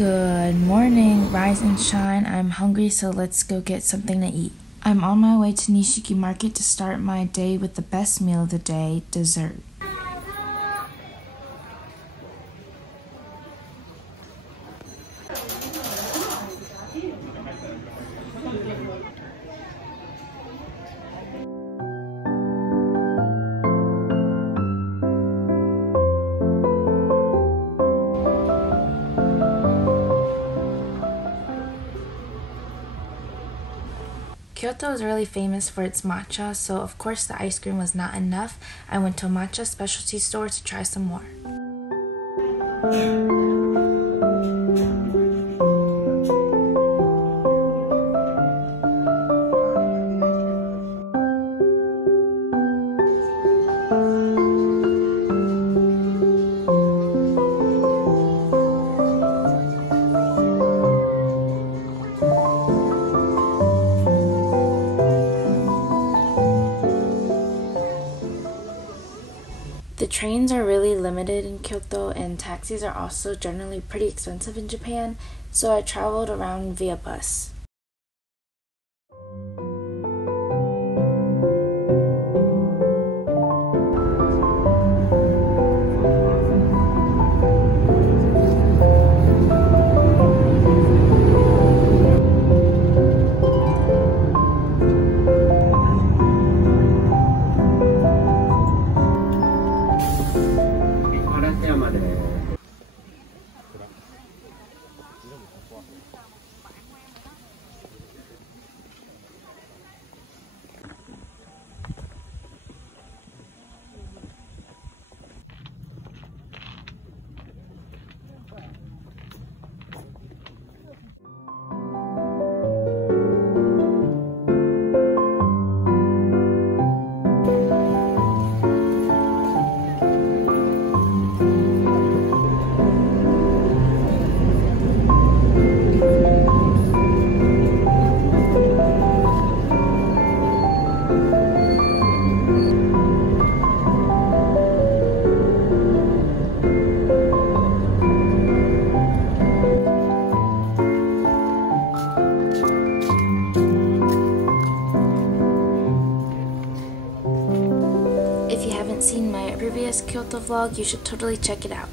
Good morning, rise and shine. I'm hungry, so let's go get something to eat. I'm on my way to Nishiki Market to start my day with the best meal of the day, dessert. Kyoto is really famous for its matcha, so of course the ice cream was not enough. I went to a matcha specialty store to try some more. The trains are really limited in Kyoto, and taxis are also generally pretty expensive in Japan, so I traveled around via bus. If you haven't seen my previous Kyoto vlog, you should totally check it out.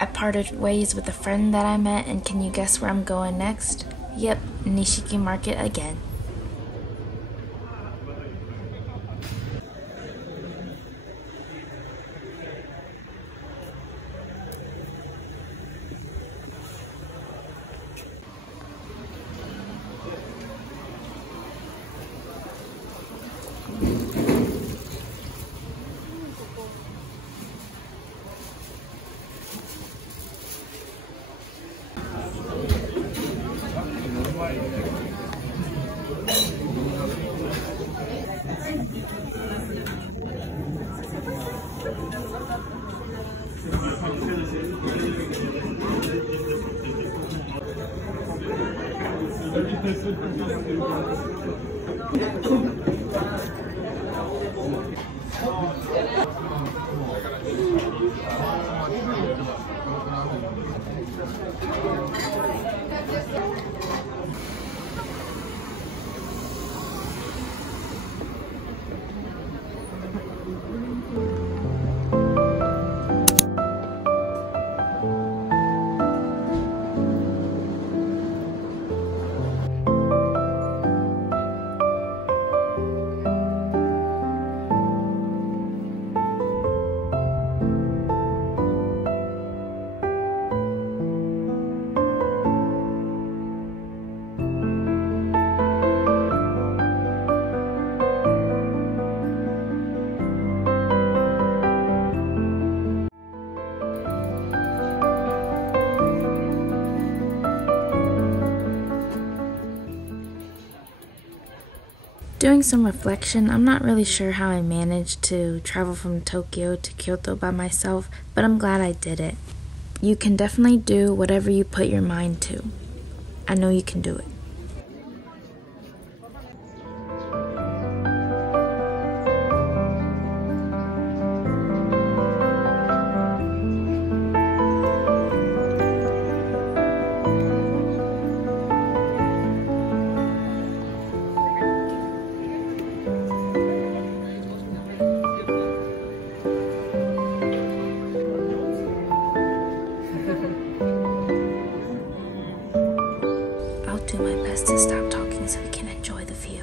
I parted ways with a friend that I met, and can you guess where I'm going next? Yep, Nishiki Market again. Doing some reflection, I'm not really sure how I managed to travel from Tokyo to Kyoto by myself, but I'm glad I did it. You can definitely do whatever you put your mind to. I know you can do it. Do my best to stop talking so we can enjoy the view.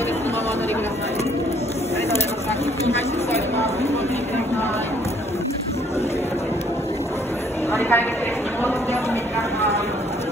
了です。そのままお乗りください。ありがとうございました。切符に回収されます。ご注意ください。乗り換え口です。日本のお進みください。